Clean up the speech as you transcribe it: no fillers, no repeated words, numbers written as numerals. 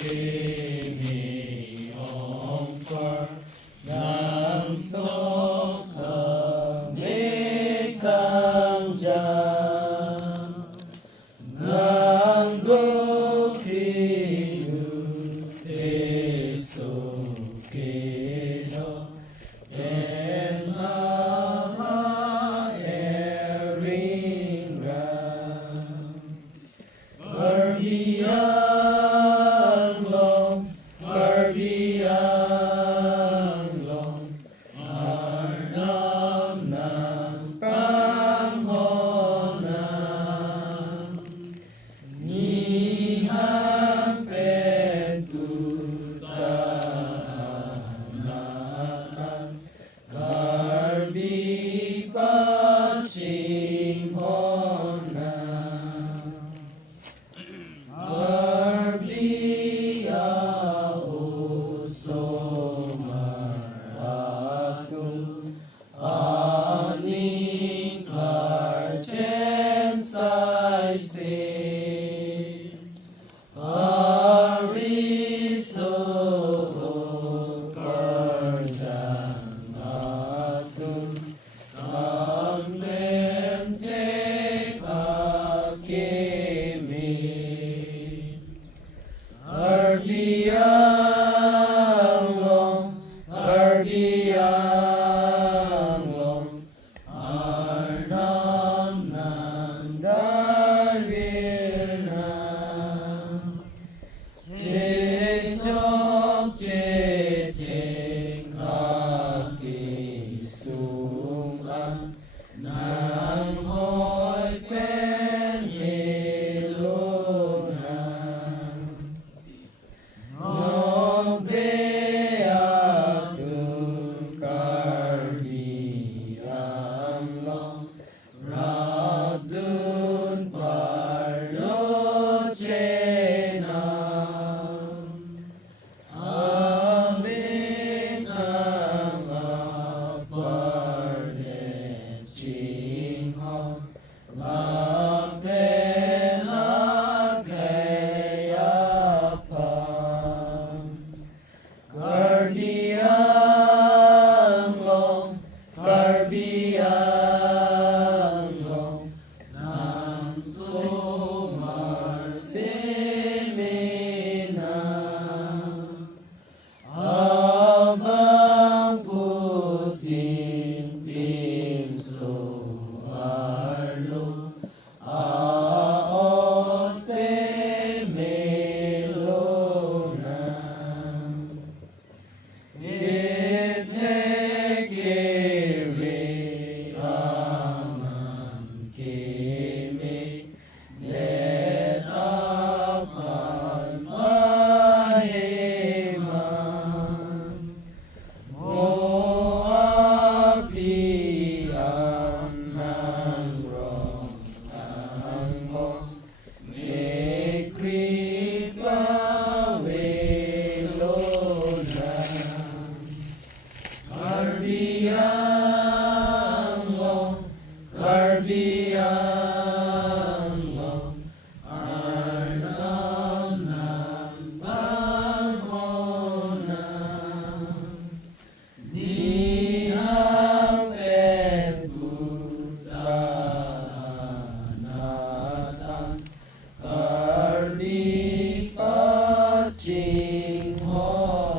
Kimi Om Par Nam So Kami Kam Jam Nam Go Ki Nu Te So Ke Do En Ma Erin Ram Berbiang long, berbiang long, Arnam nam panghonan, Nihang pentutahan, Garbi paching honan. Arbia Osomaratum Aning Karchen Sai Se Ariso Karjanatum Kamlem Te Kakeme Arbiang long, arbiang long, Arnam nan darwir nam. Che chok che ting aki sung an, Nang hoi pen helo nam. Ngọc đế ác thương karbi am long Rab dun parlo che nam Amin sang apar de ching hong Bạc bên ác hay apam Karbiang long, karbiang long, Nam so martiminam. Abang putin pinso arlo, aot pe melonam. Itekere aman keme let apan maheman mo api anang rong anghong mekrit bawelonan Karbiang long, karbiang long, Arnam nan panghonan, Nihang pentutahan, Karbi paching honan.